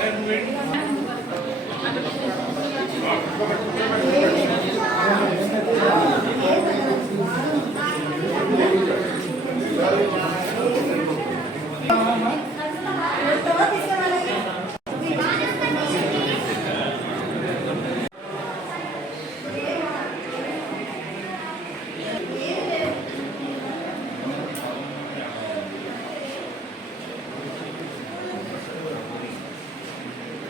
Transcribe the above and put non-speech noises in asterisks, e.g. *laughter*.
and *laughs*